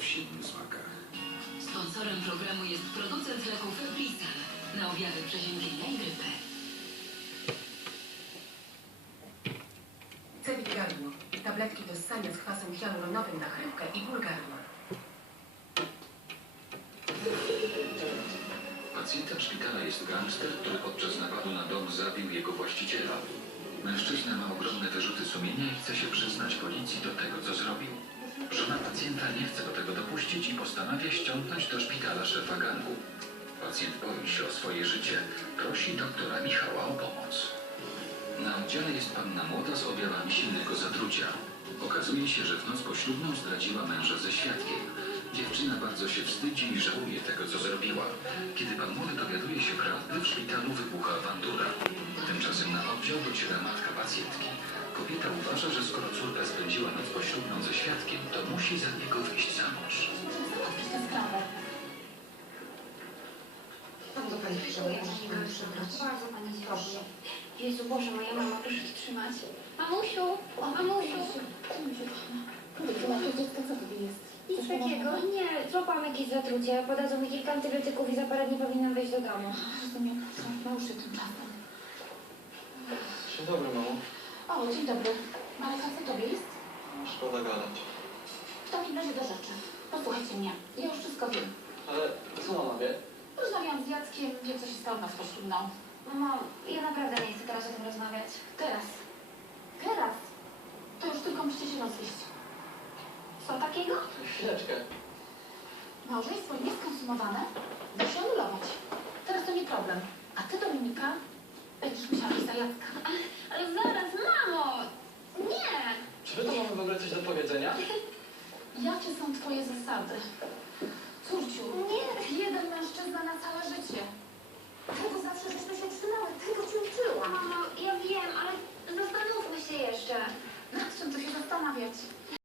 silnych smakach. Sponsorem programu jest producent leków Febrisal na objawy przeziębienia i grypę. Cewit gardło. Tabletki do ssania z kwasem hialuronowym na chrypkę i ból gardła. Pacjentem szpitala jest gangster, który podczas napadu na dom zabił jego właściciela. Mężczyzna ma ogromne wyrzuty sumienia i chce się przyznać policji do tego, co zrobił. Żona pacjenta nie chce do tego dopuścić i postanawia ściągnąć do szpitala szefa gangu. Pacjent boi się o swoje życie. Prosi doktora Michała o pomoc. Na oddziale jest panna młoda z objawami silnego zatrucia. Okazuje się, że w noc poślubną zdradziła męża ze świadkiem. Dziewczyna bardzo się wstydzi i żałuje tego, co zrobiła. Kiedy pan młody dowiaduje się prawdy, w szpitalu wybucha awantura. Tymczasem na oddział dociera matka pacjentki. Kobieta uważa, że skoro córka spędziła noc poślubną ze świadkiem, to musi za niego wyjść za mąż. Kupić tę sprawę. Bardzo Pani proszę, ja muszę Pani przebrać. Bardzo Pani Proszę. Jezu, Boże, moja mama, proszę Cię trzymać. Mamusiu, mamusiu. Tobie jest? Nic takiego, nie. Złapałam jakieś zatrucie, podadzą mi kilka antybiotyków i za parę dni powinnam wejść do domu. Rozumiem, nałóż się tymczasem. Dzień dobry, mamo. O, dzień dobry. Mareka, co Tobie jest? Szkoda gadać. W takim razie do rzeczy. Posłuchajcie mnie, ja już wszystko wiem. Ale co mama wie? Rozmawiałam z Jackiem, wie co się stało nas poślubną. Mamo, ja naprawdę nie chcę teraz o tym rozmawiać. Teraz. Teraz. To już tylko musicie się rozwieść. Co takiego? Chwileczkę. Małżeństwo nieskonsumowane da się anulować. Teraz to nie problem. A ty, Dominika, będziesz musiała iść za Jacka. Ale zaraz, mamo! Jakie są twoje zasady? Córciu, nie. jeden mężczyzna na całe życie.